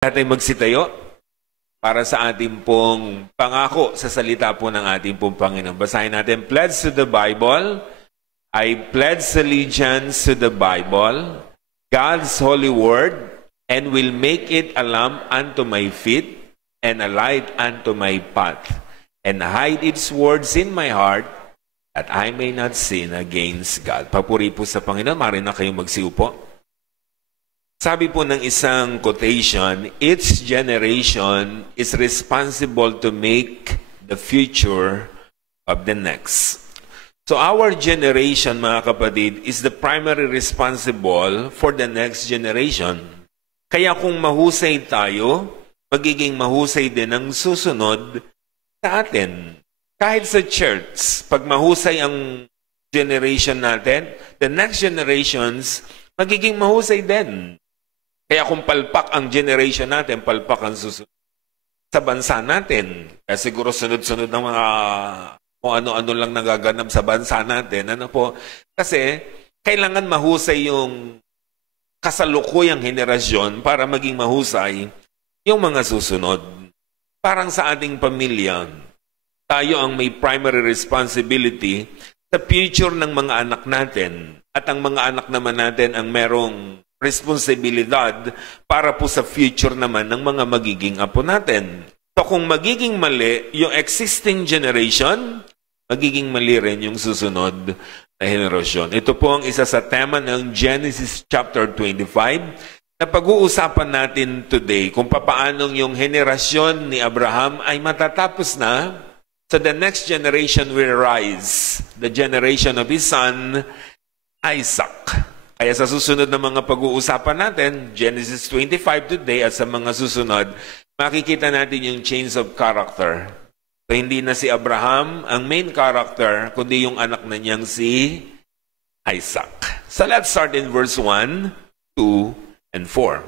Natin magsitayo para sa ating pong pangako sa salita po ng ating pong Panginoon. Basahin natin, pledge to the Bible. I pledge allegiance to the Bible, God's holy word, and will make it a lamp unto my feet and a light unto my path, and hide its words in my heart, that I may not sin against God. Papuri po sa Panginoon. Maaari na kayong magsiupo. Sabi po ng isang quotation, each generation is responsible to make the future of the next. So our generation, mga kapatid, is the primary responsible for the next generation. Kaya kung mahusay tayo, magiging mahusay din ang susunod sa atin. Kahit sa church, pag mahusay ang generation natin, the next generations, magiging mahusay din. Kaya kung palpak ang generation natin, palpak ang susunod sa bansa natin. Kaya siguro sunod-sunod ng mga kung ano-ano lang nagaganap sa bansa natin. Ano po? Kasi kailangan mahusay yung kasalukuyang henerasyon para maging mahusay yung mga susunod. Parang sa ating pamilya, tayo ang may primary responsibility sa future ng mga anak natin. At ang mga anak naman natin ang merong responsibilidad para po sa future naman ng mga magiging apo natin. So kung magiging mali yung existing generation, magiging mali rin yung susunod na henerasyon. Ito po ang isa sa tema ng Genesis chapter 25 na pag-uusapan natin today kung papaanong yung henerasyon ni Abraham ay matatapos na. So the next generation will rise, the generation of his son, Isaac. Kaya sa susunod na mga pag-uusapan natin, Genesis 25 today at sa mga susunod, makikita natin yung change of character. So hindi na si Abraham ang main character, kundi yung anak na niyang si Isaac. So let's start in verse 1, 2, and 4.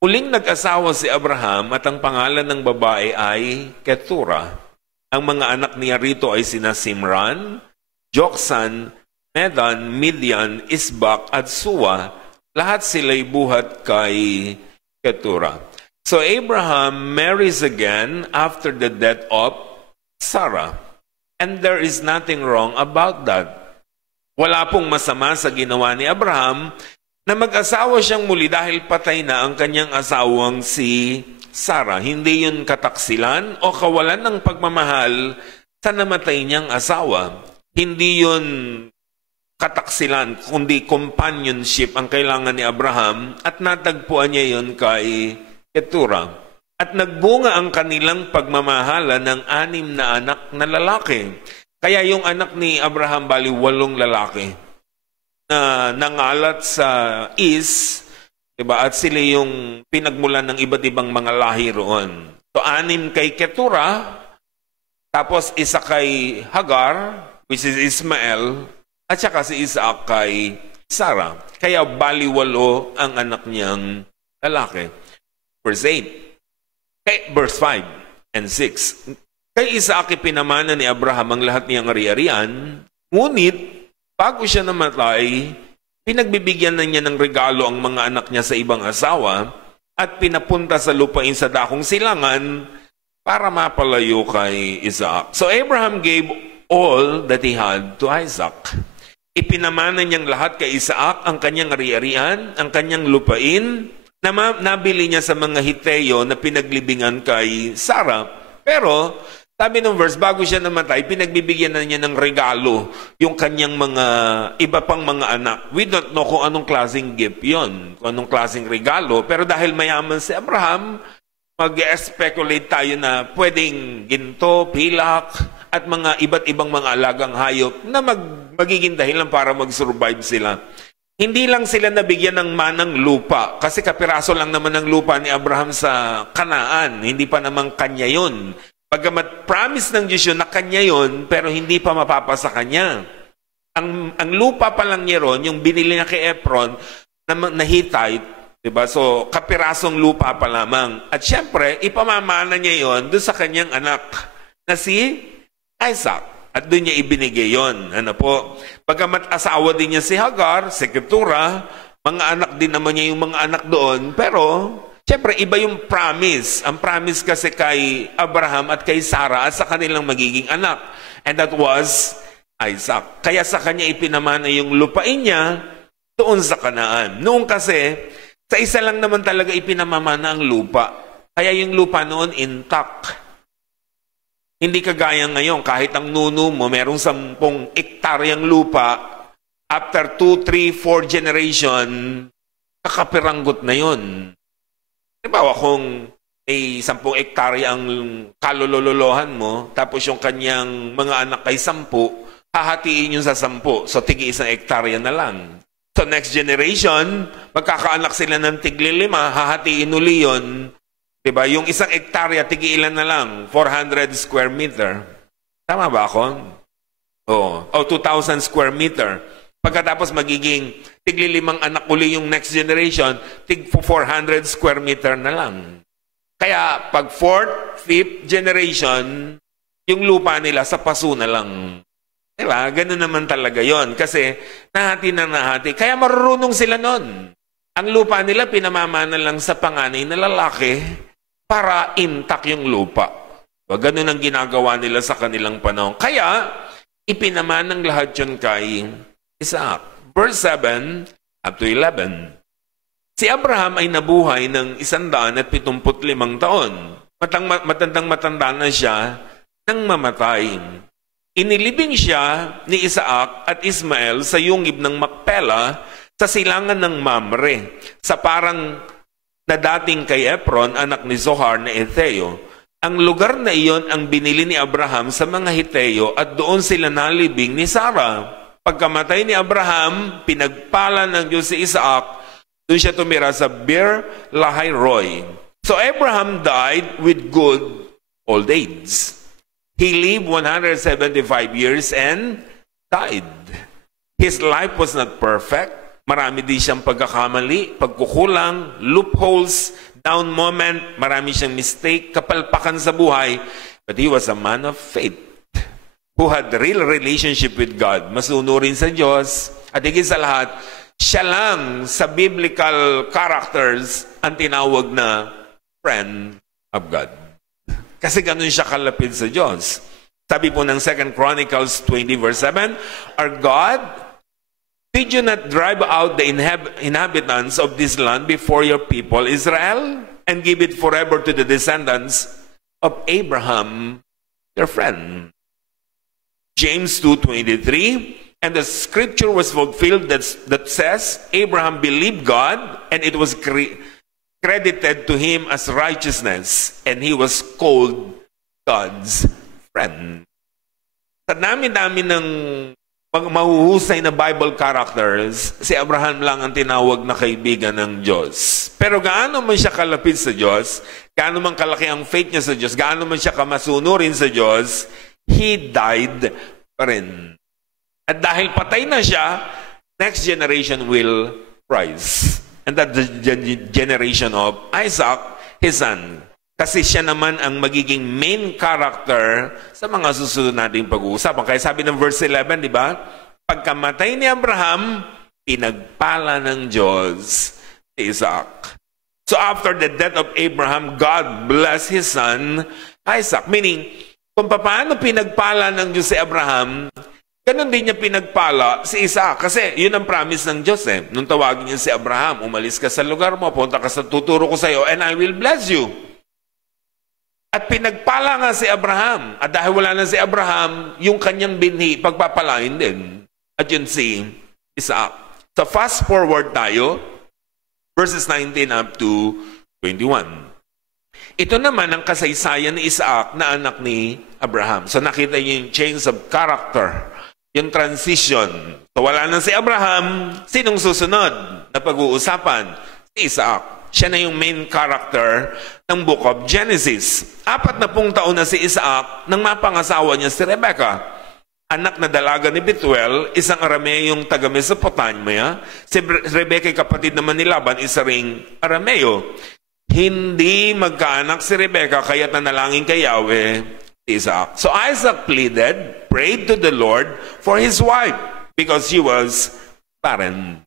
Muling nag-asawa si Abraham at ang pangalan ng babae ay Keturah. Ang mga anak niya rito ay sina Simran, Joksan, Medan, Midian, Isbak, at Suwa, lahat sila'y buhat kay Keturah. So Abraham marries again after the death of Sarah. And there is nothing wrong about that. Wala pong masama sa ginawa ni Abraham na mag-asawa siyang muli dahil patay na ang kanyang asawang si Sarah. Hindi yun kataksilan o kawalan ng pagmamahal sa namatay niyang asawa. Hindi yun kataksilan, kundi companionship ang kailangan ni Abraham at natagpuan niya yon kay Keturah. At nagbunga ang kanilang pagmamahala ng 6 na anak na lalaki. Kaya yung anak ni Abraham, bali 8 lalaki na nangalat sa east, diba? At sila yung pinagmulan ng iba't ibang mga lahi roon. So 6 kay Keturah, tapos isa kay Hagar, which is Ismael, at saka si Isaac kay Sarah. Kaya bali 8 ang anak niyang lalaki. Verse 8. Verse 5 and 6. Kay Isaac pinamana ni Abraham ang lahat niyang ari-arian, ngunit bago siya namatay, pinagbibigyan na niya ng regalo ang mga anak niya sa ibang asawa at pinapunta sa lupain sa dakong silangan para mapalayo kay Isaac. So Abraham gave all that he had to Isaac. Ipinamana niyang lahat kay Isaac ang kanyang ari-arian, ang kanyang lupain, na nabili niya sa mga Hiteo na pinaglibingan kay Sarah. Pero, sabi ng verse, bago siya namatay, pinagbibigyan na niya ng regalo yung kanyang mga iba pang mga anak. We don't know kung anong klaseng gift yon, kung anong klaseng regalo. Pero dahil mayaman si Abraham, mag-speculate tayo na pwedeng ginto, pilak, at mga iba't ibang mga alagang hayop na magiging dahilan para mag-survive sila. Hindi lang sila nabigyan ng manang lupa kasi kapiraso lang naman ng lupa ni Abraham sa Kanaan. Hindi pa naman kanya yun. Pagkamat promise ng Diyos yun na kanya yun, pero hindi pa mapapasa kanya. Ang lupa pa lang niya ron, yung binili niya kay Efron na Hittite, diba? So kapirasong lupa pa lamang. At syempre, ipamamana niya yon doon sa kanyang anak na si Isaac. At doon niya ibinigay yon. Ano po? Pagkamat asawa din niya si Hagar, si Keturah, mga anak din naman niya yung mga anak doon. Pero, Siyempre, iba yung promise. Ang promise kasi kay Abraham at kay Sarah at sa kanilang magiging anak. And that was Isaac. Kaya sa kanya ipinamana yung lupain niya doon sa Kanaan. Noon kasi, sa isa lang naman talaga ipinamamana ang lupa. Kaya yung lupa noon intact. Hindi kagaya ngayon, kahit ang nuno mo, merong 10 ektaryang lupa, after 2, 3, 4 generation, kakapiranggot na yun. Diba, kung may 10 ektarya ang kalololohan mo, tapos yung kanyang mga anak ay 10, hahatiin yun sa 10. So, tigi 1 ektarya na lang. So, next generation, magkakaanak sila ng tigli 5, hahatiin uli yun. Diba? Yung 1 ektarya, tigi ilan na lang? 400 square meter. Tama ba ako? O 2,000 square meter. Pagkatapos magiging tigli 5 anak uli yung next generation, tig 400 square meter na lang. Kaya pag 4th, 5th generation, yung lupa nila sa paso na lang. Diba? Ganun naman talaga yon. Kasi nahati na nahati. Kaya marunong sila nun. Ang lupa nila pinamamana lang sa panganay na lalaki para intact yung lupa. Ganun ang ginagawa nila sa kanilang panahon. Kaya ipinamanang lahat yun kay Isaac. Verse 7 up to 11. Si Abraham ay nabuhay ng 175 taon. Matandang-matanda na siya nang mamatay. Inilibing siya ni Isaac at Ismael sa yungib ng Macpela sa silangan ng Mamre, sa parang na dating kay Efron, anak ni Zohar na Etheo. Ang lugar na iyon ang binili ni Abraham sa mga Hiteo at doon sila nalibing ni Sarah. Pagkamatay ni Abraham, pinagpala ng Diyos si Isaac, doon siya tumira sa Bir Lahai Roi. So Abraham died with good old age. He lived 175 years and died. His life was not perfect. Marami din siyang pagkakamali, pagkukulang, loopholes, down moment, marami siyang mistake, kapalpakan sa buhay. But he was a man of faith who had real relationship with God. Masunurin sa Diyos. At higit sa lahat, siya lang sa biblical characters ang tinawag na friend of God. Kasi ganun siya kalapit sa Diyos. Sabi po ng 2 Chronicles 20 verse 7, Our God, did you not drive out the inhabitants of this land before your people Israel and give it forever to the descendants of Abraham, your friend? James 2:23, and the scripture was fulfilled that says, Abraham believed God and it was credited to him as righteousness and he was called God's friend. Sa dami-dami ng mga mahuhusay na Bible characters, si Abraham lang ang tinawag na kaibigan ng Diyos. Pero gaano man siya kalapit sa Diyos, gaano man kalaki ang faith niya sa Diyos, gaano man siya kamasunurin sa Diyos, he died pa rin. At dahil patay na siya, next generation will rise. And that the generation of Isaac, his son. Kasi siya naman ang magiging main character sa mga susunod nating pag-uusapan. Kaya sabi ng verse 11, di ba? Pagkamatay ni Abraham, pinagpala ng Diyos si Isaac. So after the death of Abraham, God blessed his son, Isaac. Meaning, kung paano pinagpala ng Diyos si Abraham, ganun din niya pinagpala si Isaac. Kasi yun ang promise ng Diyos eh. Nung tawagin niya si Abraham, umalis ka sa lugar mo, punta ka sa tuturo ko sa iyo, and I will bless you. At pinagpala nga si Abraham. At dahil wala na si Abraham, yung kanyang binhi, pagpapalain din. At yun si Isaac. So fast forward tayo, verses 19 up to 21. Ito naman ang kasaysayan ni Isaac na anak ni Abraham. So nakita niyo yung change of character, yung transition. So wala na si Abraham, sinong susunod na pag-uusapan? Si Isaac. Siya na yung main character ng Book of Genesis. 40 taon na si Isaac nang mapangasawa niya si Rebecca. Anak na dalaga ni Bethuel, isang Arameyong taga Mesopotamia. Si Rebecca, kapatid naman ni Laban, isa ring Arameyo. Hindi magkaanak si Rebecca, kaya nanalangin kay Yahweh si Isaac. So Isaac prayed to the Lord for his wife because she was barren.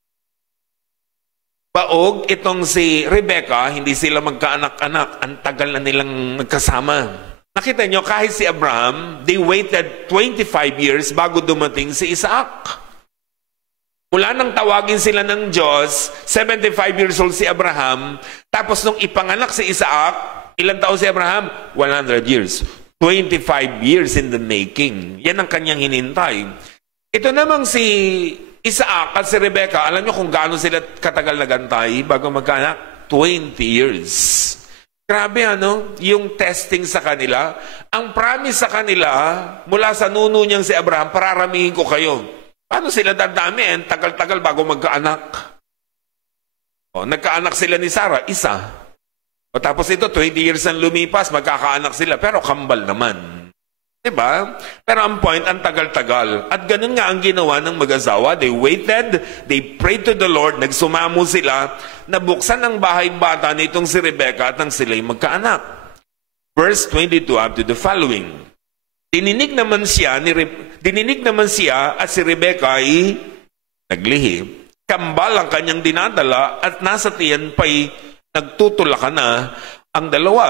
baog itong si Rebecca, hindi sila magkaanak-anak. Ang tagal na nilang nagkasama. Nakita nyo, kahit si Abraham, they waited 25 years bago dumating si Isaac. Mula nang tawagin sila ng Diyos, 75 years old si Abraham, tapos nung ipanganak si Isaac, ilang taon si Abraham? 100 years. 25 years in the making. Yan ang kanyang hinintay. Ito namang si Isaac at si Rebecca, alam nyo kung gaano sila katagal nagantay bago magkaanak? 20 years. Grabe ano, yung testing sa kanila. Ang promise sa kanila, mula sa nuno niyang si Abraham, pararamihin ko kayo. Paano sila dadami? Tagal-tagal bago magkaanak. O, nagkaanak sila ni Sarah, isa. O tapos ito, 20 years ang lumipas, magkakaanak sila, pero kambal naman. Diba? Pero ang point, ang tagal-tagal. At ganun nga ang ginawa ng mag-asawa. They waited, they prayed to the Lord, nagsumamo sila, nabuksan ang bahay bata nitong si Rebecca at ang sila'y magkaanak. Verse 22 up to the following. Dininig naman siya at si Rebecca ay naglihi. Kambal ang kanyang dinadala at nasa tiyan pa'y nagtutulakan na ang dalawa.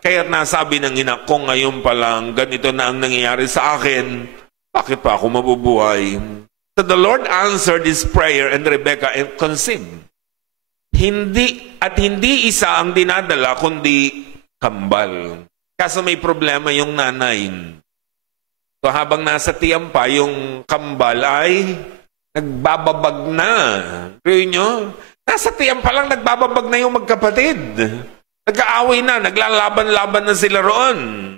Kaya nasabi ng ina ko, ngayon pa lang, ganito na ang nangyayari sa akin. Bakit pa ako mabubuhay? So the Lord answered his prayer and Rebecca conceived. Hindi isa ang dinadala, kundi kambal. Kaso may problema yung nanay. So habang nasa tiyan pa, yung kambal ay nagbababag na. Kaya nyo, nasa tiyan pa lang nagbababag na yung magkapatid. Nag-aaway na, naglalaban-laban na sila roon.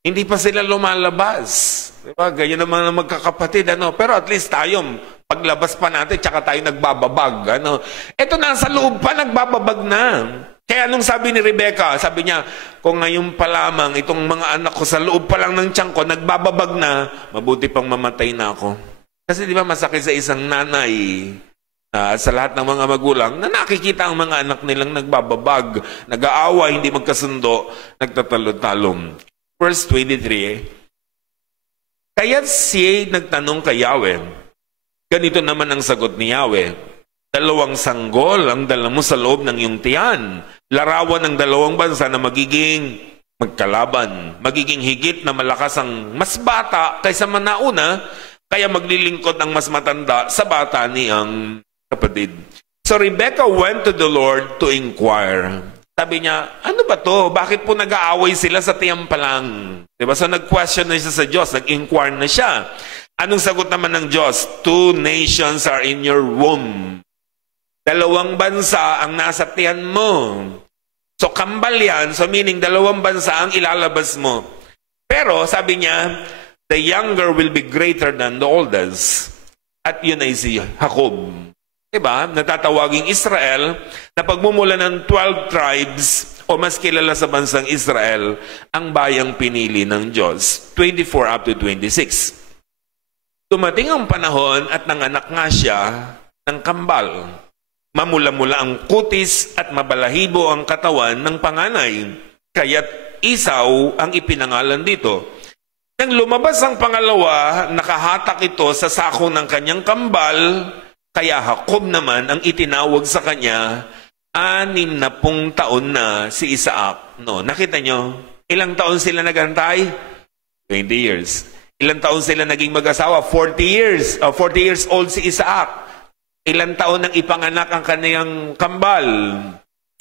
Hindi pa sila lumalabas. Diba? Ganyan naman ang magkakapatid. Pero at least tayo, paglabas pa natin, tsaka tayo nagbababag. Ito nasa loob pa, nagbababag na. Kaya nung sabi ni Rebecca, sabi niya, kung ngayon pa lamang, itong mga anak ko sa loob pa lang ng tiyan ko, nagbababag na, mabuti pang mamatay na ako. Kasi di ba masakit sa isang nanay, sa lahat ng mga magulang, na nakikita ang mga anak nilang nagbababag, nag-aaway, hindi magkasundo, nagtatalo-talong. Verse 23, kaya't siya nagtanong kay Yahweh, ganito naman ang sagot ni Yahweh, 2 sanggol ang dala mo sa loob ng iyong tiyan. Larawan ng 2 bansa na magiging magkalaban. Magiging higit na malakas ang mas bata kaysa manauna, kaya maglilingkod ang mas matanda sa bata niyang kapatid. So Rebecca went to the Lord to inquire. Sabi niya, ano ba to? Bakit po nag-aaway sila sa tiyan pa lang? Diba? So nag-question na siya sa Diyos, nag-inquire na siya. Anong sagot naman ng Diyos? 2 nations are in your womb. 2 bansa ang nasa tiyan mo. So kambal yan, so meaning 2 bansa ang ilalabas mo. Pero sabi niya, the younger will be greater than the oldest. At yun ay si Jacob. Diba? Natatawaging Israel na pagmumula ng 12 tribes o mas kilala sa bansang Israel ang bayang pinili ng Diyos. 24 up to 26. Dumating ang panahon at nanganak nga siya ng kambal. Mamula-mula ang kutis at mabalahibo ang katawan ng panganay. Kaya't Esau ang ipinangalan dito. Nang lumabas ang pangalawa, nakahatak ito sa sako ng kanyang kambal, kaya Jacob naman ang itinawag sa kanya, 60 taon na si Isaac. No, nakita nyo? Ilang taon sila nagantay? 20 years. Ilang taon sila naging mag-asawa? 40 years. 40 years old si Isaac. Ilang taon nang ipanganak ang kaniyang kambal?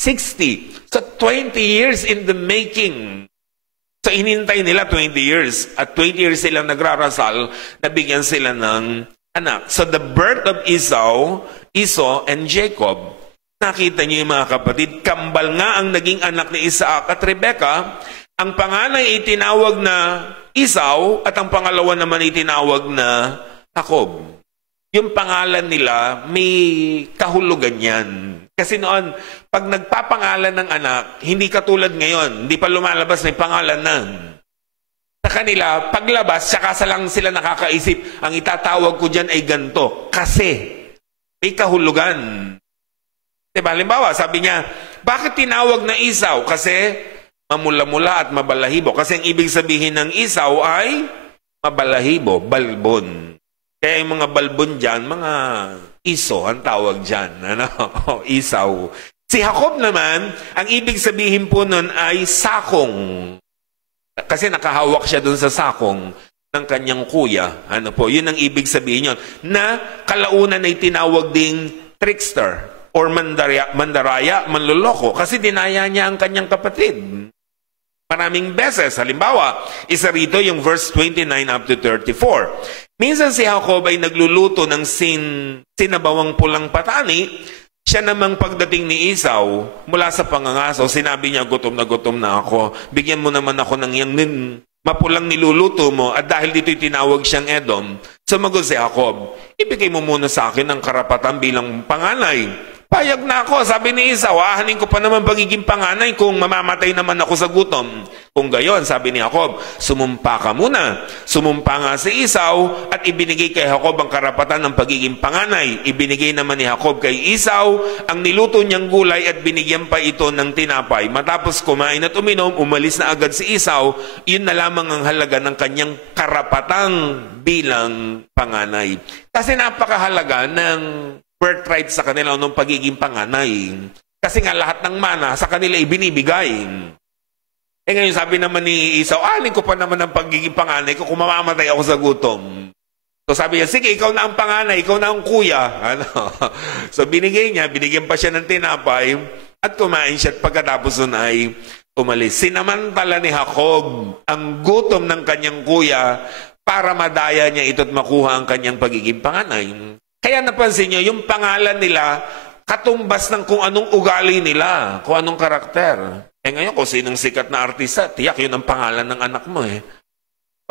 60. So 20 years in the making. So inintay nila 20 years. At 20 years silang nagrarasal, nabigyan sila ng anak. So the birth of Esau and Jacob. Nakita niyo yung mga kapatid, kambal nga ang naging anak ni Isaac at Rebecca. Ang panganay itinawag na Esau at ang pangalawa naman itinawag na Jacob. Yung pangalan nila, may kahulugan yan. Kasi noon, pag nagpapangalan ng anak, hindi katulad ngayon, hindi pa lumalabas, may pangalan na. Sa kanila, paglabas, saka lang sila nakakaisip, ang itatawag ko dyan ay ganito. Kasi, may kahulugan. Diba? Halimbawa, sabi niya, bakit tinawag na Esau? Kasi, mamula-mula at mabalahibo. Kasi ang ibig sabihin ng Esau ay mabalahibo, balbon. Kaya yung mga balbon dyan, mga Iso ang tawag dyan. Ano? Isaw. Si Jacob naman, ang ibig sabihin po nun ay sakong. Kasi nakahawak siya dun sa sakong ng kanyang kuya. Ano po? Yun ang ibig sabihin yun. Na kalaunan ay tinawag ding trickster or mandaraya, manloloko. Kasi dinaya niya ang kanyang kapatid. Maraming beses. Halimbawa, isa rito yung verse 29 up to 34. Minsan si Jacob ay nagluluto ng sinabawang pulang patani. Siya namang pagdating ni Esau, mula sa pangangaso, sinabi niya, gutom na ako. Bigyan mo naman ako ng yung mapulang niluluto mo. At dahil dito'y tinawag siyang Edom, sumagot si Jacob, ibigay mo muna sa akin ang karapatan bilang panganay. Payag na ako, sabi ni Esau, ahanin ko pa naman pagiging panganay kung mamamatay naman ako sa gutom. Kung gayon, sabi ni Jacob, sumumpa ka muna. Sumumpa nga si Esau at ibinigay kay Jacob ang karapatan ng pagiging panganay. Ibinigay naman ni Jacob kay Esau ang niluto niyang gulay at binigyan pa ito ng tinapay. Matapos kumain at uminom, umalis na agad si Esau. Yun na lamang ang halaga ng kanyang karapatang bilang panganay. Kasi napakahalaga ng birthright sa kanila nung pagiging panganay. Kasi nga lahat ng mana sa kanila ibinibigay. Ngayon sabi naman ni Esau, anin ko pa naman ang pagiging panganay ko kung mamamatay ako sa gutom. So sabi niya, sige, ikaw na ang panganay, ikaw na ang kuya. Ano? So binigyan pa siya ng tinapay at kumain siya at pagkatapos nun ay umalis. Sinamantala ni Jacob ang gutom ng kanyang kuya para madaya niya ito at makuha ang kanyang pagiging panganay. Kaya napansin niyo, yung pangalan nila, katumbas ng kung anong ugali nila, kung anong karakter. Ngayon, kung sinong sikat na artista, tiyak yun ang pangalan ng anak mo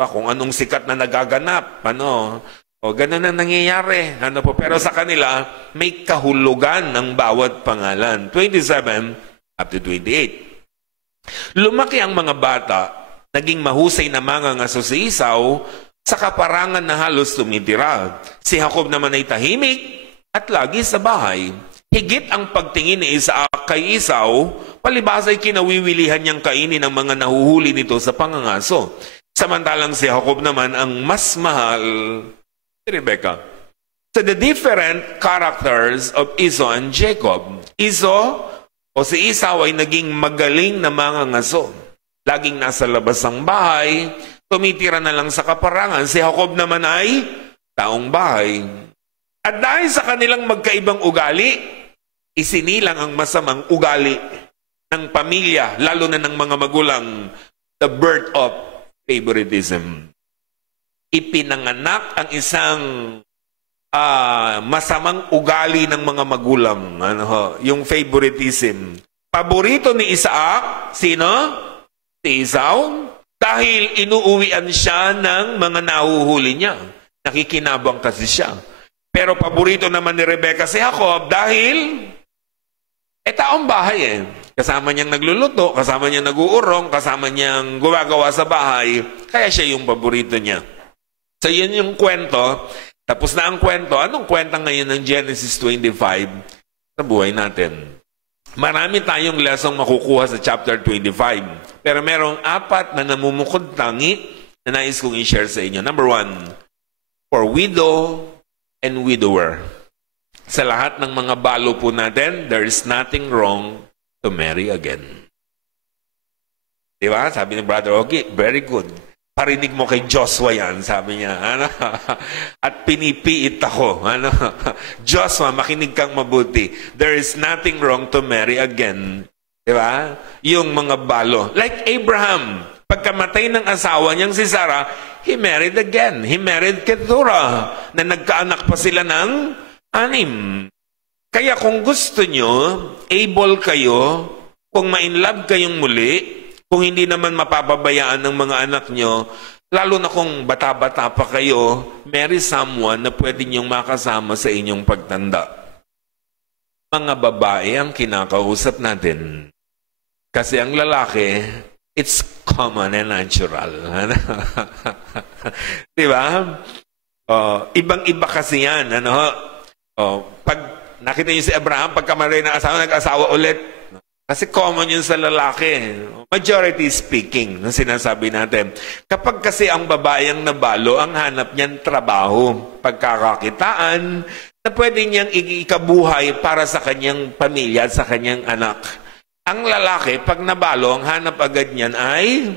Kung anong sikat na nagaganap, ganun ang nangyayari. Pero sa kanila, may kahulugan ng bawat pangalan. 27 up to 28. Lumaki ang mga bata, naging mahusay na mangangaso si Esau, sa kaparangan na halos tumitira. Si Jacob naman ay tahimik at lagi sa bahay. Higit ang pagtingin ni Isaac kay Esau, palibhas ay kinawiwilihan niyang kainin ang mga nahuhuli nito sa pangangaso. Samantalang si Jacob naman ang mas mahal ni Rebecca. So the different characters of Esau and Jacob. Esau o si Esau ay naging magaling na mangangaso. Laging nasa labas ng bahay, tumitira na lang sa kaparangan. Si Jacob naman ay taong bahay. At dahil sa kanilang magkaibang ugali, isinilang ang masamang ugali ng pamilya, lalo na ng mga magulang, the birth of favoritism. Ipinanganak ang isang masamang ugali ng mga magulang. Yung favoritism. Paborito ni Isaac, sino? Si Esau. Dahil inuuwian siya ng mga nahuhuli niya. Nakikinabang kasi siya. Pero paborito naman ni Rebecca si Jacob dahil taong bahay Kasama niyang nagluluto, kasama niyang nag-uurong, kasama niyang gumagawa sa bahay. Kaya siya yung paborito niya. So yun yung kwento. Tapos na ang kwento. Anong kwenta ngayon ng Genesis 25 sa buhay natin? Marami tayong lesong makukuha sa chapter 25. Pero merong 4 na namumukod tangi na nais kong i-share sa inyo. Number 1, for widow and widower. Sa lahat ng mga balo po natin, there is nothing wrong to marry again. Diba? Sabi ni Brother Ogie, very good. Parinig mo kay Joshua yan, sabi niya. At pinipiit ako. Joshua, makinig kang mabuti. There is nothing wrong to marry again. Diba? Yung mga balo. Like Abraham, pagkamatay ng asawa niyang si Sarah, he married again. He married Keturah, na nagkaanak pa sila ng 6. Kaya kung gusto nyo, able kayo, kung ma-inlove kayong muli, kung hindi naman mapapabayaan ng mga anak nyo, lalo na kung bata-bata pa kayo, marry someone na pwede nyong makasama sa inyong pagtanda. Mga babae ang kinakausap natin. Kasi ang lalaki, it's common and natural. Diba? Ibang-iba kasi yan. Pag nakita niyo si Abraham, pagkamatay ng asawa, nag-asawa ulit. Kasi common yun sa lalaki. Majority speaking, na sinasabi natin. Kapag kasi ang babae ang nabalo, ang hanap niyan trabaho, pagkakakitaan, na pwede niyang ikabuhay para sa kanyang pamilya at sa kanyang anak. Ang lalaki, pag nabalo, ang hanap agad niyan ay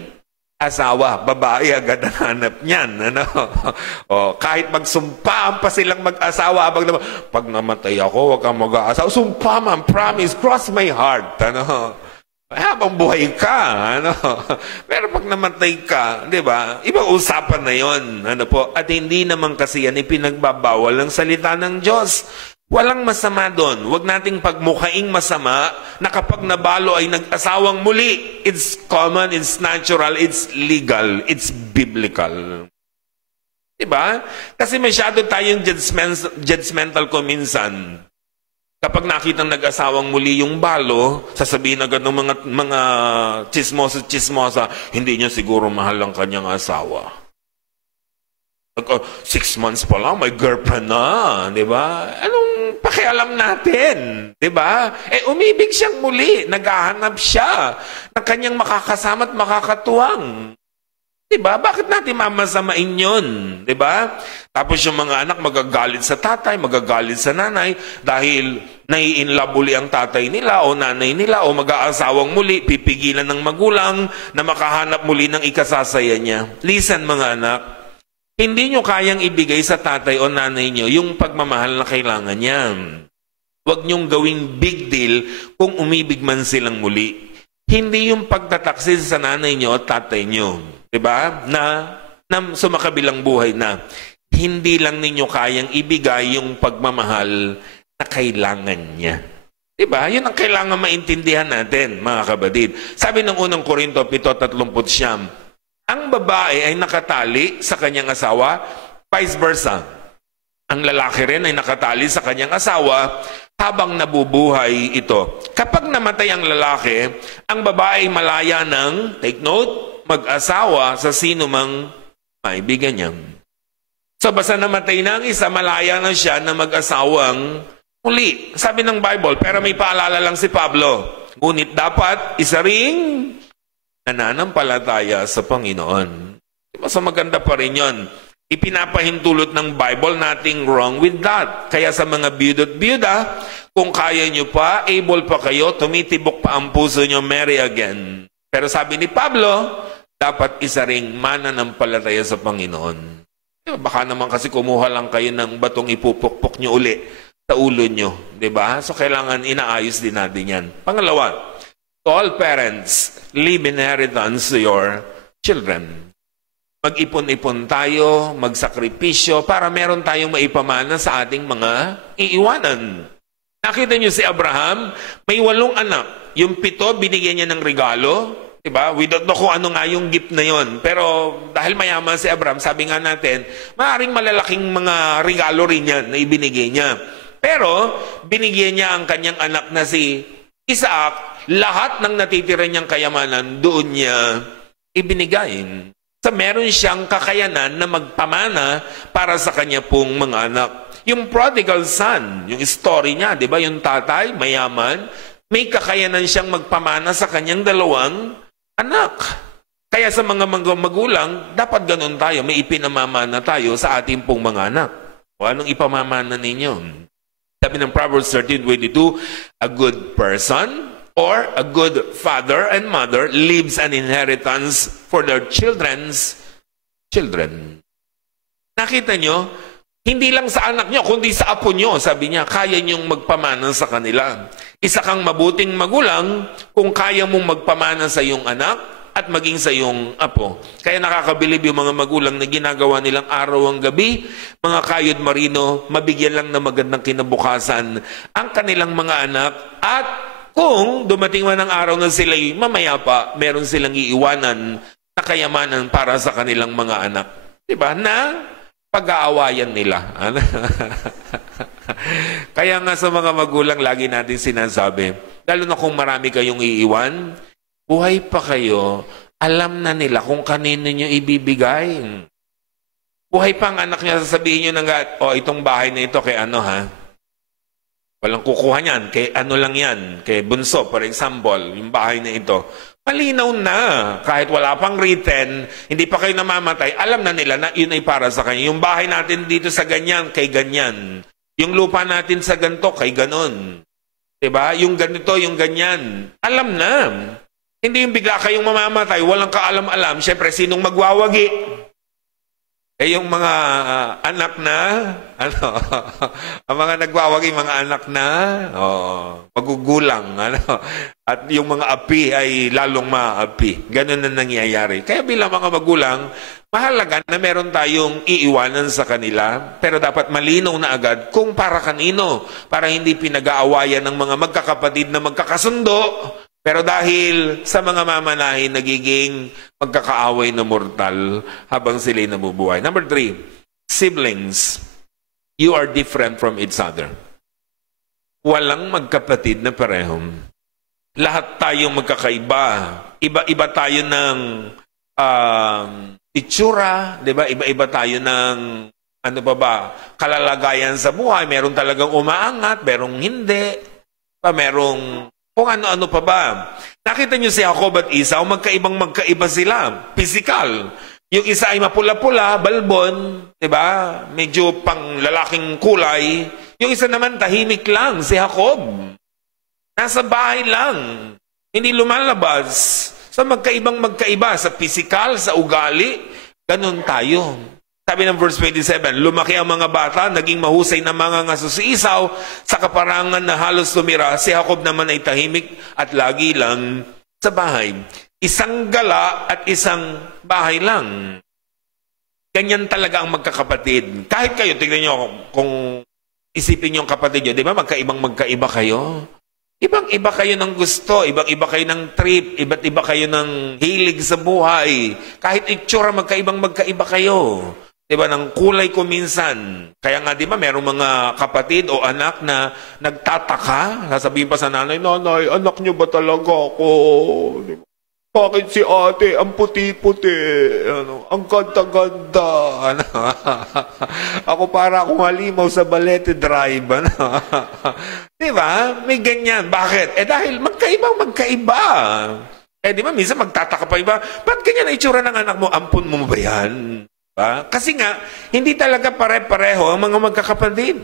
asawa. Babae agad ang hanap niyan. Ano? O, kahit magsumpaan pa silang mag-asawa, pag namatay ako, huwag kang mag-aasawa. Sumpa man, promise, cross my heart. Ano? Habang buhay ka. Ano? Pero pag namatay ka, di ba? Ibang usapan na yon. Ano po? At hindi naman kasi yan ipinagbabawal ng salita ng Diyos. Walang masama doon. Huwag nating pagmukhaing masama na kapag nabalo ay nag-asawang muli. It's common, it's natural, it's legal, it's biblical. Diba? Kasi masyado tayong judgmental ko minsan. Kapag nakitang nag-asawang muli yung balo, sasabihin agad ng mga chismosa, hindi niya siguro mahal ang kanyang asawa. 6 months pa lang, may girlfriend na, di ba? Anong pakialam natin, di ba? Umibig siyang muli, naghahanap siya ng kanyang makakasama at makakatuwang. Di ba? Bakit natin mamasamain yun? Di ba? Tapos yung mga anak magagalit sa tatay, magagalit sa nanay dahil nai-inlove uli ang tatay nila o nanay nila o mag-aasawang muli, pipigilan ng magulang na makahanap muli ng ikasasaya niya. Listen mga anak, hindi nyo kayang ibigay sa tatay o nanay nyo yung pagmamahal na kailangan niya. Huwag nyong gawing big deal kung umibig man silang muli. Hindi yung pagtataksil sa nanay nyo at tatay nyo. Diba? Na sumakabilang buhay na. Hindi lang ninyo kayang ibigay yung pagmamahal na kailangan niya. Diba? Yun ang kailangan maintindihan natin, mga kabatid. Sabi ng unang Korinto 7:39, ang babae ay nakatali sa kanyang asawa, vice versa. Ang lalaki rin ay nakatali sa kanyang asawa habang nabubuhay ito. Kapag namatay ang lalaki, ang babae ay malaya ng, take note, mag-asawa sa sino mang maibigan niya. So basta namatay na ang isa, malaya na siya na mag-asawang muli. Sabi ng Bible, pero may paalala lang si Pablo. Ngunit dapat isa ring nananampalataya sa Panginoon. Diba? So maganda pa rin yun. Ipinapahintulot ng Bible, nothing wrong with that. Kaya sa mga biyuda, kung kaya nyo pa, able pa kayo, tumitibok pa ang puso nyo, marry again. Pero sabi ni Pablo, dapat isa ring mananampalataya sa Panginoon. Diba? Baka naman kasi kumuha lang kayo ng batong ipupukpok nyo uli sa ulo nyo. Diba? So kailangan inaayos din natin yan. Pangalawa, to all parents, leave inheritance to your children. Mag-ipon-ipon tayo, magsakripisyo, para meron tayong maipamana sa ating mga iiwanan. Nakita niyo si Abraham, may 8 anak. Yung 7, binigyan niya ng regalo. Diba? We don't know kung ano nga yung gift na yon. Pero dahil mayaman si Abraham, sabi nga natin, maaaring malalaking mga regalo rin yan na ibinigay niya. Pero binigyan niya ang kanyang anak na si Isaac, lahat ng natitira niyang kayamanan doon niya ibinigay. So meron siyang kakayanan na magpamana para sa kanya pong mga anak. Yung prodigal son, yung story niya, di ba? Yung tatay, mayaman, may kakayanan siyang magpamana sa kanyang 2 anak. Kaya sa mga magulang, dapat ganun tayo. May ipinamamana tayo sa ating pong mga anak. O anong ipamamana ninyo? Sabi ng Proverbs 13:22, a good person or a good father and mother leaves an inheritance for their children's children. Nakita nyo? Hindi lang sa anak nyo, kundi sa apo nyo. Sabi niya, kaya nyong magpamana sa kanila. Isa kang mabuting magulang kung kaya mong magpamana sa iyong anak at maging sa iyong apo. Kaya nakakabilib yung mga magulang na ginagawa nilang araw ang gabi, mga kayod marino, mabigyan lang na magandang kinabukasan ang kanilang mga anak. At kung dumating man ang araw na sila'y mamaya pa, meron silang iiwanan na kayamanan para sa kanilang mga anak. Diba? Na pag-aawayan nila. Kaya nga sa mga magulang, lagi natin sinasabi, lalo na kung marami kayong iiwan, buhay pa kayo, alam na nila kung kanino nyo ibibigay. Buhay pa ang anak niya, sasabihin nyo na, itong bahay na ito kay ano ha? Walang kukuha niyan, kay ano lang yan, kay bunso, for example, yung bahay na ito. Malinaw na, kahit wala pang written, hindi pa kayo namamatay, alam na nila na yun ay para sa kanya. Yung bahay natin dito sa ganyan, kay ganyan. Yung lupa natin sa ganito, kay ganon. Diba? Yung ganito, yung ganyan. Alam na. Hindi yung bigla kayong mamamatay, walang kaalam-alam. Siyempre, sinong magwawagi? Eh yung mga anak na, ang mga nagwawagi, mga anak na, magugulang, at yung mga api ay lalong maapi. Ganun na nangyayari. Kaya bilang mga magulang, mahalaga na meron tayong iiwanan sa kanila, pero dapat malinaw na agad kung para kanino, para hindi pinag-aawayan ng mga magkakapatid na magkakasundo, pero dahil sa mga mamanahin, nagiging magkakaaway na mortal habang sila'y nabubuhay. Number 3, siblings. You are different from each other. Walang magkapatid na parehong. Lahat tayong magkakaiba. Iba-iba tayo ng itsura, di ba? Iba-iba tayo ng kalalagayan sa buhay. Meron talagang umaangat, merong hindi. Merong kung ano-ano pa ba. Nakita niyo si Jacob at Esau, magkaiba sila. Physical. Yung isa ay mapula-pula, balbon, di ba? Medyo pang lalaking kulay. Yung isa naman tahimik lang, si Jacob. Nasa bahay lang. Hindi lumalabas. So magkaiba sa physical, sa ugali. Ganun tayo. Sabi ng verse 27, lumaki ang mga bata, naging mahusay na mga ngaso si Esau, sa kaparangan na halos tumira, si Jacob naman ay tahimik at lagi lang sa bahay. Isang gala at isang bahay lang. Ganyan talaga ang magkakapatid. Kahit kayo, tignan nyo kung isipin nyo ang kapatid nyo, di ba magkaiba kayo? Ibang-iba kayo ng gusto, ibang-iba kayo ng trip, iba't-iba kayo ng hilig sa buhay. Kahit itsura, magkaiba kayo. Diba, ng kulay ko minsan. Kaya nga, diba, merong mga kapatid o anak na nagtataka. Sasabihin pa sa nanay, nanay, anak niyo ba talaga ako? Diba? Bakit si ate, ang puti-puti, ang ganda-ganda. Ako para akong halimaw sa Balete Drive. Diba? May ganyan. Bakit? Dahil magkaiba. Diba, minsan magtataka pa iba, ba't ganyan na itsura ng anak mo? Ampun mo ba yan? Kasi nga, hindi talaga pare-pareho ang mga magkakapatid.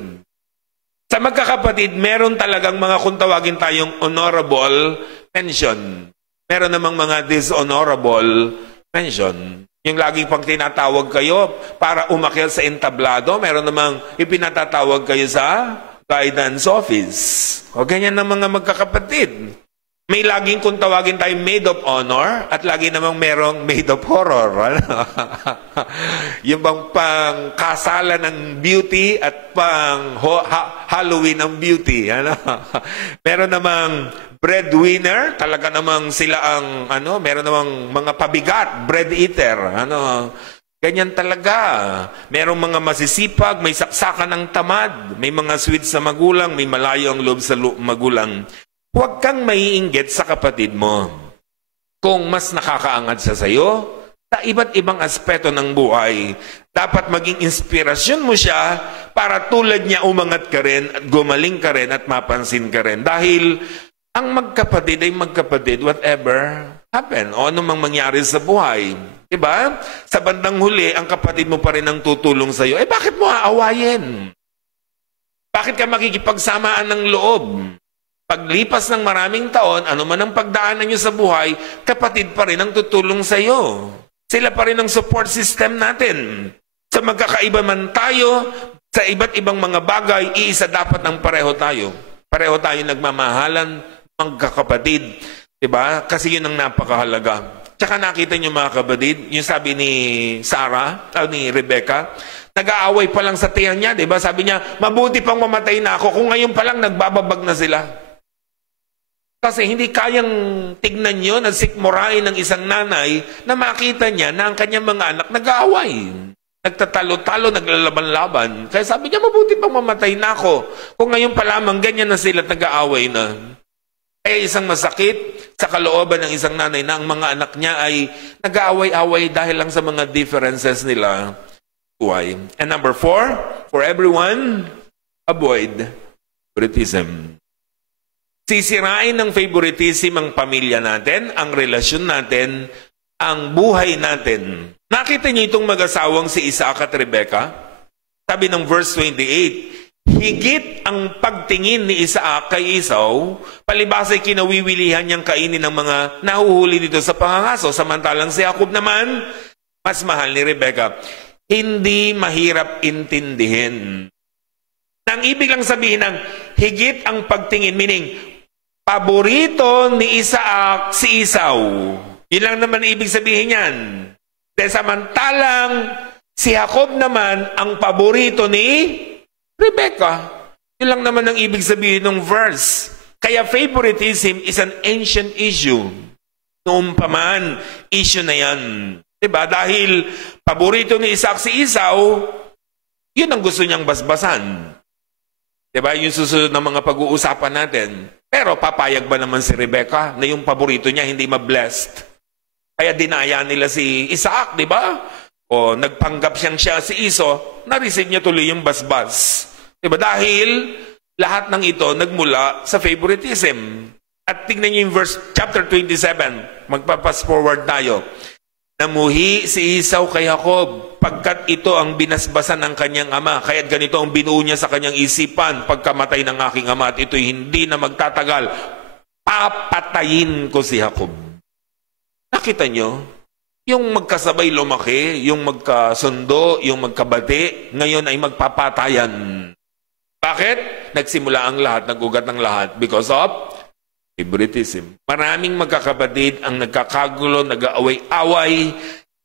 Sa magkakapatid, meron talagang mga kung tawagin tayong honorable mention. Meron namang mga dishonorable mention. Yung laging pang tinatawag kayo para umakyat sa entablado, meron namang ipinatatawag kayo sa guidance office. O ganyan ng mga magkakapatid. May laging kung tawagin tayo maid of honor at lagi namang merong maid of horror. Yung bang pangkasalan ng beauty at pang Halloween ng beauty. Meron namang breadwinner, talaga namang sila ang meron namang mga pabigat, bread eater. Ganyan talaga. Merong mga masisipag, may saksakan ng tamad, may mga sweet sa magulang, may malayo ang loob sa magulang. Huwag kang maiinggit sa kapatid mo. Kung mas nakakaangat siya sa'yo, sa iba't ibang aspeto ng buhay, dapat maging inspirasyon mo siya para tulad niya umangat ka rin at gumaling ka rin at mapansin ka rin. Dahil ang magkapatid ay magkapatid, whatever happen o anumang mangyari sa buhay. Diba? Sa bandang huli, ang kapatid mo pa rin ang tutulong sa'yo. Bakit mo aawayin? Bakit ka makikipagsamaan ng loob? Paglipas ng maraming taon, ano man ang pagdaanan nyo sa buhay, kapatid pa rin ang tutulong sa iyo. Sila pa rin ang support system natin. Sa magkakaiba man tayo, sa iba't ibang mga bagay, iisa dapat ng pareho tayo. Pareho tayo nagmamahalan, magkakapatid. Diba? Kasi yun ang napakahalaga. Tsaka nakita nyo mga kapatid, yung sabi ni Sarah, ni Rebecca, nag-aaway pa lang sa tiyan niya. Diba? Sabi niya, mabuti pang mamatay na ako kung ngayon pa lang nagbababag na sila. Kasi hindi kayang tignan yun at sikmurain ng isang nanay na makita niya na ang kanyang mga anak nag-aaway. Nagtatalo-talo, naglalaban-laban. Kaya sabi niya, mabuti pang mamatay na ako. Kung ngayon pa lamang ganyan na sila at nag-aaway na. Kaya isang masakit sa kalooban ng isang nanay na ang mga anak niya ay nag-aaway-away dahil lang sa mga differences nila. Why? And number 4, for everyone, avoid favoritism. Sisirain ng favoritism ang pamilya natin, ang relasyon natin, ang buhay natin. Nakita niyo itong mag-asawang si Isaac at Rebecca? Sabi ng verse 28, higit ang pagtingin ni Isaac kay Esau, palibasa ay kinawiwilihan niyang kainin ng mga nahuhuli dito sa pangangaso, samantalang si Jacob naman, mas mahal ni Rebecca. Hindi mahirap intindihin. Ang ibig lang sabihin ng higit ang pagtingin, meaning, paborito ni Isaac si Esau. Yun lang naman ibig sabihin yan. Dahil samantalang si Jacob naman ang paborito ni Rebecca. Yun lang naman ang ibig sabihin ng verse. Kaya favoritism is an ancient issue. Noong pa man, issue na yan. Diba? Dahil paborito ni Isaac si Esau, yun ang gusto niyang basbasan. Diba? Yung susunod na mga pag-uusapan natin. Pero papayag ba naman si Rebecca na yung paborito niya hindi ma-blessed? Kaya dinaya nila si Isaac, di ba? O nagpanggap siya si Esau, na-receive niya tuloy yung basbas. Di ba? Dahil lahat ng ito nagmula sa favoritism. At tignan niyo yung verse, chapter 27. Magpapas forward tayo. Namuhi si Esau kay Jacob, pagkat ito ang binasbasan ng kanyang ama. Kaya't ganito ang binuo niya sa kanyang isipan, pagkamatay ng aking ama, at ito'y hindi na magtatagal. Papatayin ko si Jacob. Nakita nyo? Yung magkasabay lumaki, yung magkasundo, yung magkabati, ngayon ay magpapatayan. Bakit? Nagsimula ang lahat, nagugat ng lahat because of favoritism. Maraming magkakapatid ang nagkakagulo, nag-aaway-away,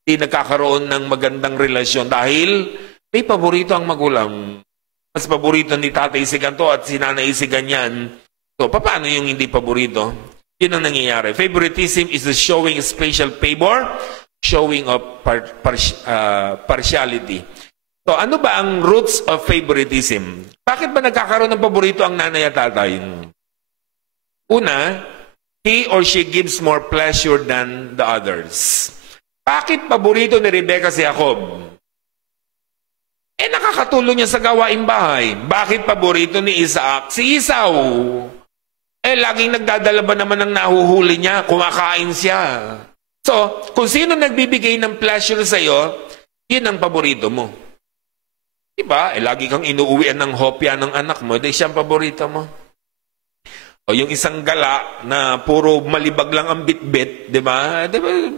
hindi nagkakaroon ng magandang relasyon dahil may paborito ang magulang. Mas paborito ni tatay si ganito at si nanay si ganyan. So, paano yung hindi paborito? Yun ang nangyayari. Favoritism is the showing special favor, showing of partiality. So, ano ba ang roots of favoritism? Bakit ba nagkakaroon ng paborito ang nanay at tatay? Una, he or she gives more pleasure than the others. Bakit paborito ni Rebecca si Jacob? Nakakatulong niya sa gawaing bahay. Bakit paborito ni Isaac si Esau? Laging nagdadala ba naman ng nahuhuli niya? Kumakain siya. So, kung sino nagbibigay ng pleasure sa'yo, yun ang paborito mo. Diba? Lagi kang inuuwian ng hopya ng anak mo, dahil siyang paborito mo. O yung isang gala na puro malibag lang ang bit-bit, di ba?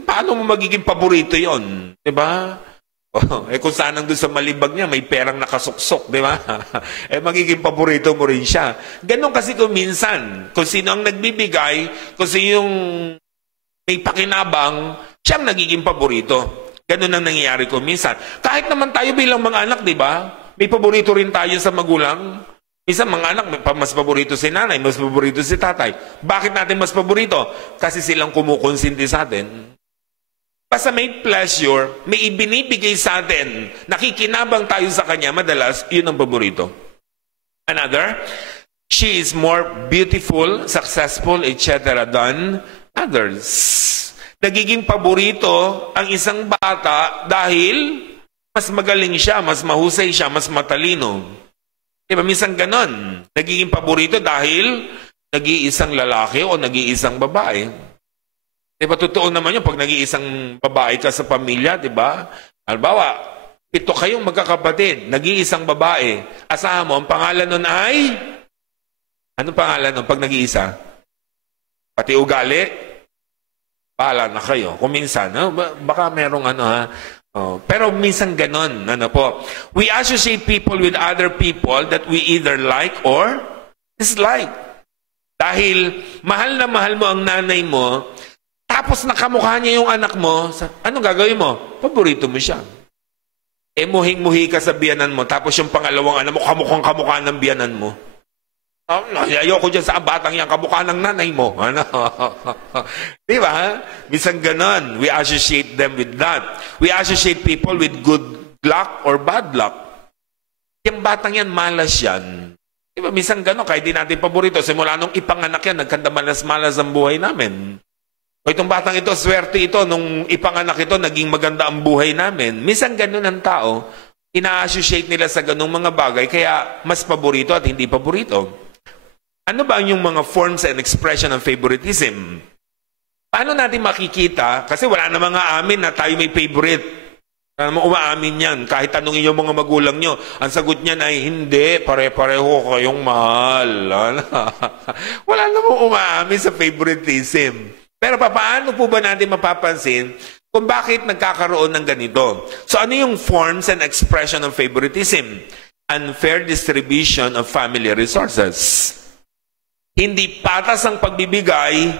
Paano mo magiging paborito yon? Di ba? Kung saan doon sa malibag niya, may perang nakasuksok, di ba? Magiging paborito mo rin siya. Ganon kasi kung minsan, kung sino ang nagbibigay, kung sino yung may pakinabang, siyang nagiging paborito. Ganon ang nangyayari kung minsan. Kahit naman tayo bilang mga anak, di ba? May paborito rin tayo sa magulang. Minsan mga anak, mas paborito si nanay, mas paborito si tatay. Bakit natin mas paborito? Kasi silang kumukonsinti sa atin. Basta may pleasure, may ibinibigay sa atin, nakikinabang tayo sa kanya, madalas, yun ang paborito. Another, she is more beautiful, successful, etc. than others. Nagiging paborito ang isang bata dahil mas magaling siya, mas mahusay siya, mas matalino. Diba, minsan ganon. Nagiging paborito dahil nag-iisang lalaki o nag-iisang babae. Diba, totoo naman yun pag nag-iisang babae ka sa pamilya, diba? Halimbawa, 7 kayong magkakapatid, nag-iisang babae. Asahan mo, ang pangalan nun ay? Anong pangalan nun pag nag-iisa? Pati ugali? Bahala na kayo. Kung minsan, baka merong pero minsan ganon, we associate people with other people that we either like or dislike. Dahil mahal na mahal mo ang nanay mo, tapos nakamukha niya yung anak mo, anong gagawin mo? Paborito mo siya. Muhing-muhi ka sa biyanan mo, tapos yung pangalawang anak mo, kamukhang-kamukha ng biyanan mo. Ayoko dyan sa batang yan, kamukha ng nanay mo. Di ba? Minsan ganon. We associate them with that. We associate people with good luck or bad luck. Yung batang yan, malas yan. Di ba? Minsan ganon, kahit di natin paborito. Simula nung ipanganak yan, nagkanda malas-malas ang buhay namin. O itong batang ito, swerte ito, nung ipanganak ito, naging maganda ang buhay namin. Minsan ganon ang tao, ina-associate nila sa ganong mga bagay, kaya mas paborito at hindi paborito. Ano ba yung mga forms and expression ng favoritism? Paano natin makikita? Kasi wala na mga amin na tayo may favorite. Naman umaamin yan. Kahit tanungin yung mga magulang nyo, ang sagot niyan ay, hindi, pare-pareho kayong mahal. Wala namang umaamin sa favoritism. Pero paano po ba natin mapapansin kung bakit nagkakaroon ng ganito? So ano yung forms and expression of favoritism? Unfair distribution of family resources. Hindi patas ang pagbibigay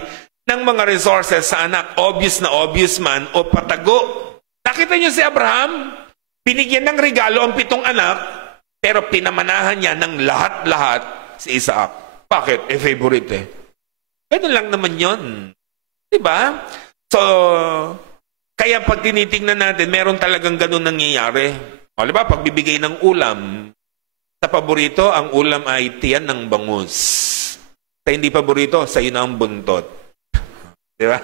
ng mga resources sa anak, obvious na obvious man o patago. Nakita niyo si Abraham, binigyan ng regalo ang 7 anak, pero pinamanahan niya ng lahat-lahat si Isaac. Bakit? Favorite eh. Ganun lang naman yun. Diba? So, kaya pag tinitingnan natin, meron talagang ganun nangyayari. O, diba? Pagbibigay ng ulam, sa paborito, ang ulam ay tiyan ng bangus. Sa hindi paborito, sa'yo na ang buntot. Diba?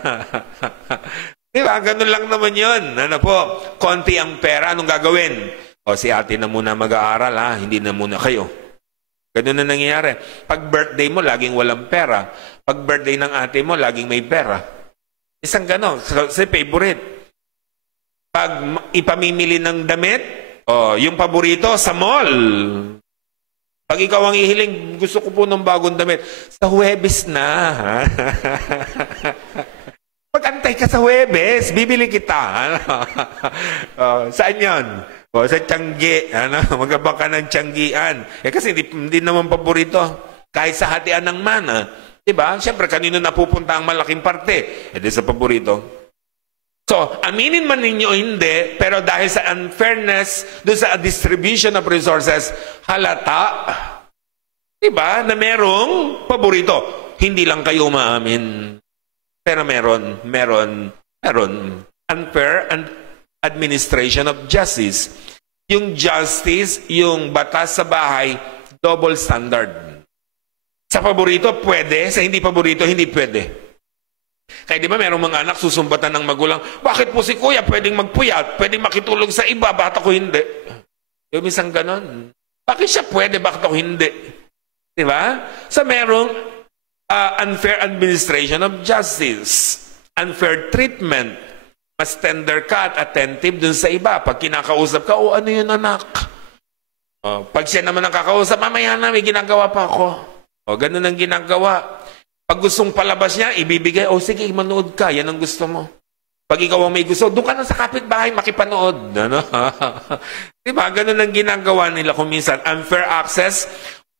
Diba? Ganun lang naman yun. Ano po? Konti ang pera. Anong gagawin? O si ate na muna mag-aaral ha. Hindi na muna kayo. Ganun na nangyayari. Pag birthday mo, laging walang pera. Pag birthday ng ate mo, laging may pera. Isang gano'n. Kasi favorite. Pag ipamimili ng damit, yung paborito, sa mall. Pag ikaw ang ihiling, gusto ko po ng bagong damit. Sa Huwebes na. Pag-antay ka sa Huwebes, bibili kita. Saan yun? Sa Tiangge. Magabang ka ng Tianggian. Kasi hindi naman paborito. Kahit sa hatian ng mana. Diba? Siyempre, kanino napupunta ang malaking parte? Di sa paborito. So, aminin man ninyo hindi, pero dahil sa unfairness, doon sa distribution of resources, halata. Diba? Na merong paborito. Hindi lang kayo umaamin. Pero meron unfair administration of justice. Yung justice, yung batas sa bahay, double standard. Sa paborito, pwede. Sa hindi paborito, hindi pwede. Kaya di ba merong mga anak susumbatan ng magulang, bakit po si kuya pwedeng magpuyat, pwedeng makitulog sa iba, bakit ako hindi? Yung isang ganon. Bakit siya pwede, bakit ako hindi? Di ba? So merong unfair administration of justice, unfair treatment, mas tender ka at attentive dun sa iba. Pag kinakausap ka, ano yun anak? Pag siya naman ang kakausap, mamaya na, may ginagawa pa ako. Ganun ang ginagawa. Pag gustong palabas niya, ibibigay, sige, manood ka, yan ang gusto mo. Pag ikaw ang may gusto, doon ka na sa kapitbahay, makipanood. Ano? Diba? Ganun ang ginagawa nila kung minsan. Unfair access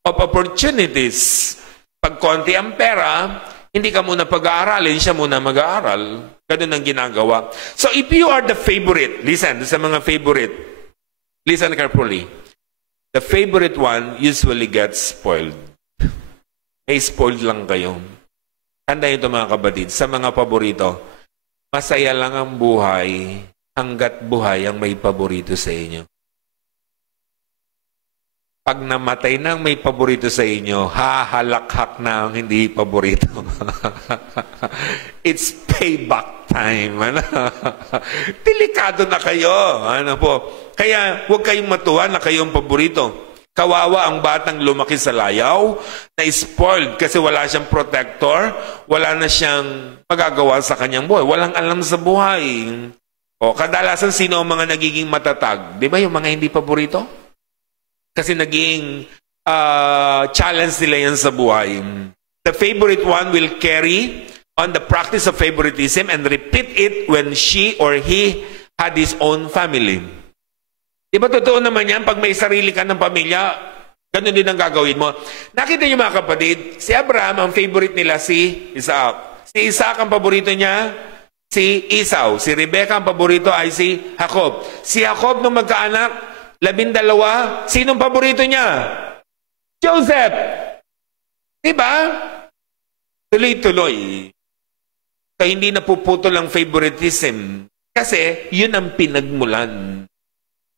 of opportunities. Pag konti ang pera, hindi ka muna pag-aaralin, siya muna mag-aaral. Ganun ang ginagawa. So if you are the favorite, listen, sa mga favorite, listen carefully. The favorite one usually gets spoiled. Spoiled lang kayo. Tandaan ito mga kapatid, sa mga paborito, masaya lang ang buhay hanggat buhay ang may paborito sa inyo. Pag namatay na ang may paborito sa inyo, hahalakhak na ang hindi paborito. It's payback time. Delikado na kayo. Kaya huwag kayong matuwa na kayong paborito. Kawawa ang batang lumaki sa layaw, na spoiled kasi wala siyang protector, wala na siyang magagawa sa kanyang buhay. Walang alam sa buhay. Kadalasan sino ang mga nagiging matatag? Di ba yung mga hindi paborito? Kasi naging challenge nila yan sa buhay. The favorite one will carry on the practice of favoritism and repeat it when she or he had his own family. Di ba totoo naman yan? Pag may sarili ka ng pamilya, ganun din ang gagawin mo. Nakita niyo mga kapatid, si Abraham, ang favorite nila si Isaac. Si Isaac, ang paborito niya, si Esau. Si Rebecca, ang paborito ay si Jacob. Si Jacob, nung magkaanak, 12, sinong paborito niya? Joseph. Diba? Tuloy-tuloy. Kaya hindi napuputol ang favoritism. Kasi, yun ang pinagmulan.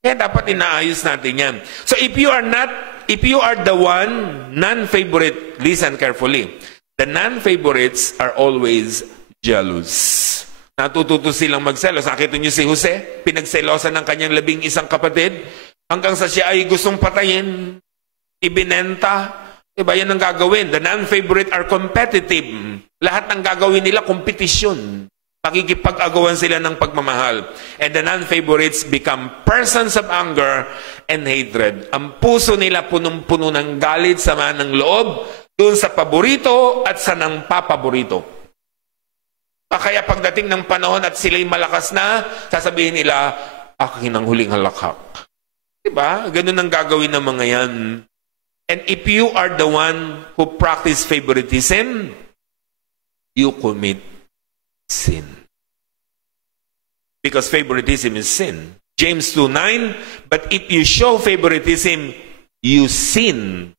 Kaya dapat inaayos natin yan. So if you are the one non-favorite, listen carefully. The non-favorites are always jealous. Natututo silang magselos. Nakita niyo si Jose, pinagselosan ng kanyang 11 kapatid, hanggang sa siya ay gustong patayin, ibinenta. Diba yan ang gagawin? The non-favorite are competitive. Lahat ng gagawin nila, kompetisyon. Pakikipag-agawan sila ng pagmamahal. And the non-favorites become persons of anger and hatred. Ang puso nila punong-puno ng galit, sama ng loob, doon sa paborito at sa nang papaborito. Kaya pagdating ng panahon at sila'y malakas na, sasabihin nila, akin ang huling halakhak. Diba? Ganun ang gagawin ng mga yan. And if you are the one who practice favoritism, you commit sin. Because favoritism is sin. James 2:9, but if you show favoritism, you sin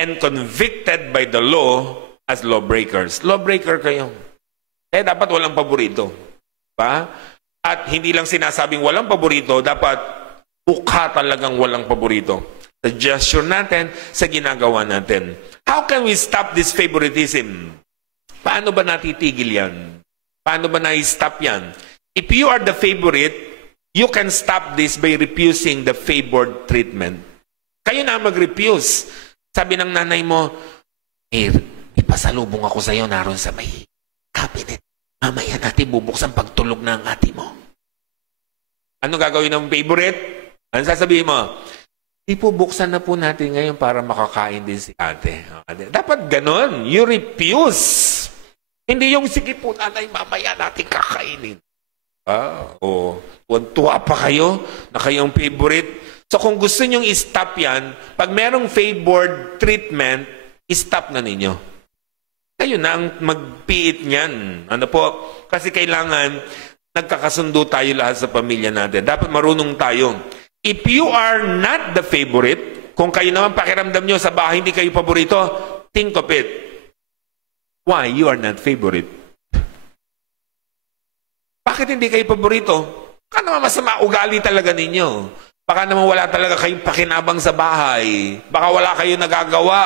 and convicted by the law as lawbreakers. Lawbreaker kayo. Dapat walang paborito. Ba? At hindi lang sinasabing walang paborito, dapat mukha talagang walang paborito. Sa gesture natin, sa ginagawa natin. How can we stop this favoritism? Paano ba natitigil yan? Paano ba na-stop yan? If you are the favorite, you can stop this by refusing the favored treatment. Kayo na mag-refuse. Sabi ng nanay mo, may pasalubong ako sa iyo naroon sa may cabinet. Mamaya natin bubuksan pagtulog ng ate mo. Ano gagawin ng favorite? Ano sasabihin mo? Di po buksan na po natin ngayon para makakain din si ate. Dapat ganon. You refuse. Hindi yung, sige po, nanay, mamaya natin kakainin. Tuwa pa kayo na kayong favorite. So kung gusto nyong i-stop yan, pag merong favored treatment, i-stop na ninyo. Kayo na ang magpiit niyan. Ano po? Kasi kailangan nagkakasundo tayo lahat sa pamilya natin. Dapat marunong tayo. If you are not the favorite, kung kayo naman pakiramdam nyo sa bahay, hindi kayo paborito, think of it. Why you are not favorite? Bakit hindi kayo paborito? Baka naman masama ugali talaga ninyo. Baka naman wala talaga kayong pakinabang sa bahay. Baka wala kayong nagagawa.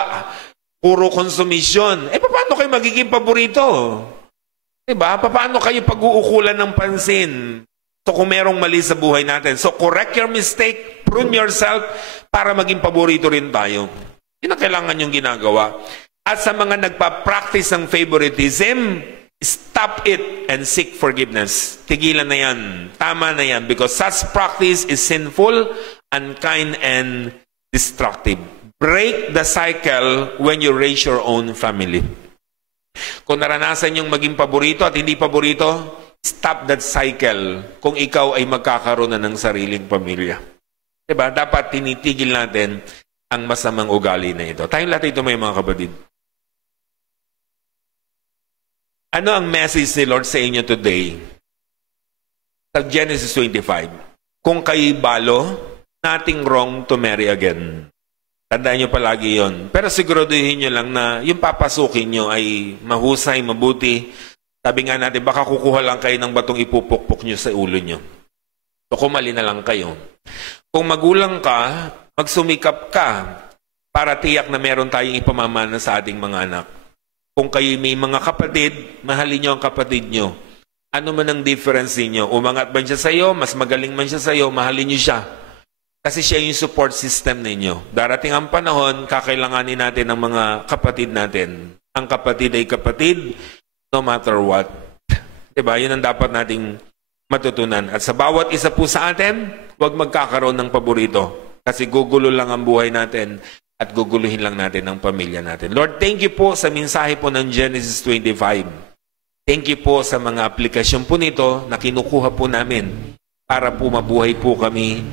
Puro konsumisyon. Paano kayo magiging paborito? Diba? Paano kayo pag-uukulan ng pansin? So kung merong mali sa buhay natin. So correct your mistake, prune yourself, para maging paborito rin tayo. Yun ang kailangan yung ginagawa. At sa mga nagpa-practice ng favoritism, stop it and seek forgiveness. Tigilan na yan. Tama na yan. Because such practice is sinful, unkind, and destructive. Break the cycle when you raise your own family. Kung naranasan yung maging paborito at hindi paborito, stop that cycle kung ikaw ay magkakaroon na ng sariling pamilya. Diba? Dapat tinitigil natin ang masamang ugali na ito. Tayong lahat ito may mga kapatid. Ano ang message ni Lord sa inyo today? Sa Genesis 25. Kung kayo'y balo, nothing wrong to marry again. Tandaan nyo palagi yon. Pero siguraduhin nyo lang na yung papasukin nyo ay mahusay, mabuti. Sabi nga natin, baka kukuha lang kayo ng batong ipupukpok nyo sa ulo nyo. So kumali na lang kayo. Kung magulang ka, magsumikap ka para tiyak na meron tayong ipamamana sa ating mga anak. Kung kayo may mga kapatid, mahalin nyo ang kapatid nyo. Ano man ang difference niyo? Umangat ba siya sa iyo? Mas magaling man siya sa iyo? Mahalin nyo siya. Kasi siya yung support system ninyo. Darating ang panahon, kakailanganin natin ng mga kapatid natin. Ang kapatid ay kapatid, no matter what. Diba? Yun ang dapat nating matutunan. At sa bawat isa po sa atin, huwag magkakaroon ng paborito. Kasi gugulo lang ang buhay natin at guguluhin lang natin ang pamilya natin. Lord, thank you po sa mensahe po ng Genesis 25. Thank you po sa mga aplikasyon po nito na kinukuha po namin para po mabuhay po kami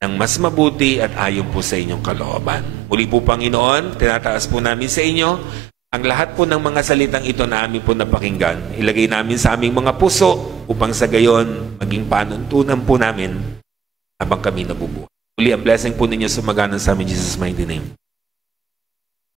ng mas mabuti at ayon po sa inyong kalooban. Muli po, Panginoon, tinataas po namin sa inyo ang lahat po ng mga salitang ito na amin po napakinggan. Ilagay namin sa aming mga puso upang sa gayon maging panuntunan po namin habang kami nabubuhay. Muli, ang blessing po ninyo sumaganan sa amin, Jesus' mighty name.